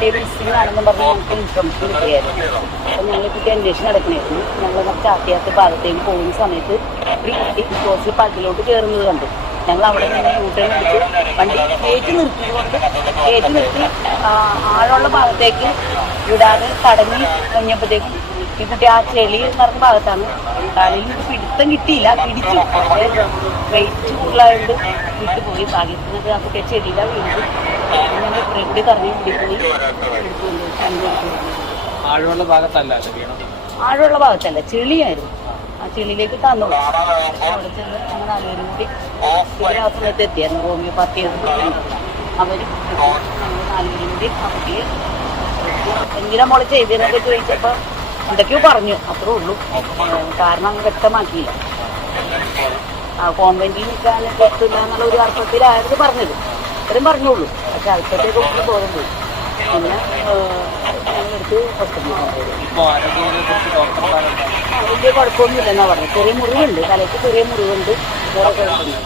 കുട്ടിയെ വിളിച്ചിട്ടാണെന്ന് പറഞ്ഞ് ഞങ്ങൾക്ക് ഇൻഫർമേഷൻ കിട്ടിയായിരുന്നു. അപ്പോൾ ഞങ്ങളിപ്പോൾ അന്വേഷണം നടക്കണമായിരുന്നു. ഞങ്ങൾ ചാത്തിയാത്ത ഭാഗത്തേക്ക് പോകുന്ന സമയത്ത് ഒരു കുട്ടി ക്രോസ് പാലത്തിലോട്ട് കയറുന്നത് കണ്ടു. ഞങ്ങൾ അവിടെ നിന്ന് യൂട്ടേൺ എടുത്ത് വണ്ടി കയറ്റി നിർത്തി ആഴമുള്ള ഭാഗത്തേക്ക് വിടാതെ തടഞ്ഞ് കഴിഞ്ഞപ്പോഴത്തേക്കും ഈ കുട്ടി ആ ചെളി നിറഞ്ഞ ഭാഗത്താണ്. കാലിൽ പിടുത്തം കിട്ടിയില്ല, പിടിച്ചു. വെയിറ്റ് കൂടുതലായതുകൊണ്ട് വിട്ടുപോയി. ഭാഗ്യത്തിനത് ആ കുട്ടിയെ ചെടിയിലാണ് വീണത്. ഞങ്ങൾ ബ്രെഡ് കറങ്ങി പിടിപ്പോയി. ആഴമുള്ള ഭാഗത്തല്ല, ആഴമുള്ള ഭാഗത്തല്ല, ചെളിയായിരുന്നു. ആ ചെളിയിലേക്ക് തന്നു. അവിടെ ചെന്ന് ഞങ്ങൾ നാലുപേരും കൂടി ഇവർ ആ സമയത്ത് എത്തിയായിരുന്നു. ഹോമിയോപാത്തി അവർ ഞങ്ങൾ നാലുപേരും കൂടി ആ കുട്ടിയെ എന്തിനാ മോളെ ചെയ്തതെന്നൊക്കെ ചോദിച്ചപ്പോൾ എന്തൊക്കെയോ പറഞ്ഞു, അത്രേ ഉള്ളൂ. കാരണം അങ്ങ് വ്യക്തമാക്കിയില്ല. ആ കോൺവെന്റിൽ നിൽക്കാൻ പറ്റില്ല എന്നുള്ള ഒരു അർത്ഥത്തിലായിരുന്നു പറഞ്ഞത്. അത്രയും പറഞ്ഞോളൂ. പക്ഷെ അല്പത്തേക്ക് ഒന്നും ബോധം പോയി. പിന്നെ ഞങ്ങളെടുത്ത് ഹോസ്പിറ്റലിൽ വലിയ കുഴപ്പമൊന്നുമില്ലെന്നാണ് പറഞ്ഞത്. ചെറിയ മുറിവുണ്ട്, തലയ്ക്ക് ചെറിയ മുറിവുണ്ട്, വേറെ കുഴപ്പമില്ല.